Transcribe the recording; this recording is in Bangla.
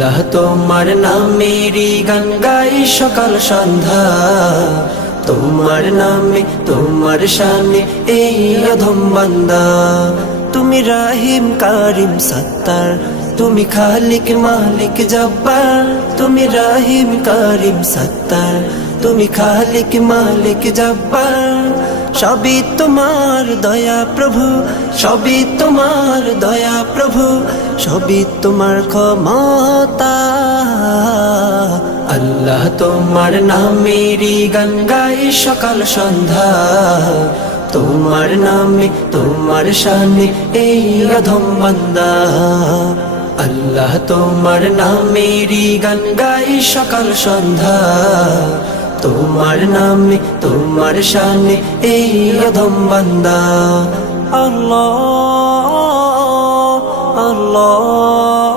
আল্লাহ তোমার নামেরই গান গাই সকাল সন্ধ্যা, তোমার নামে তোমার শানে এই অধম বান্দা। তুমি রাহিম কারিম সত্তার, তুমি খালিক মালিক জব্বার। তুমি রাহিম কারিম সত্তার, তুমি খালিক মালিক জব্বার। সবই তোমার দয়া প্রভু, সবই তোমার দয়া প্রভু, সবই তোমার ক্ষমতা। আল্লাহ তোমার নামেরই গান গাই সকাল সন্ধ্যা, তোমার নামে তোমার শানে এই অধম বান্দা। আল্লাহ তোমার নামেরই গান গাই সকাল সন্ধ্যা, তোমার নামে তোমার শানে এই অধম বান্দা। আল্লাহ আল্লাহ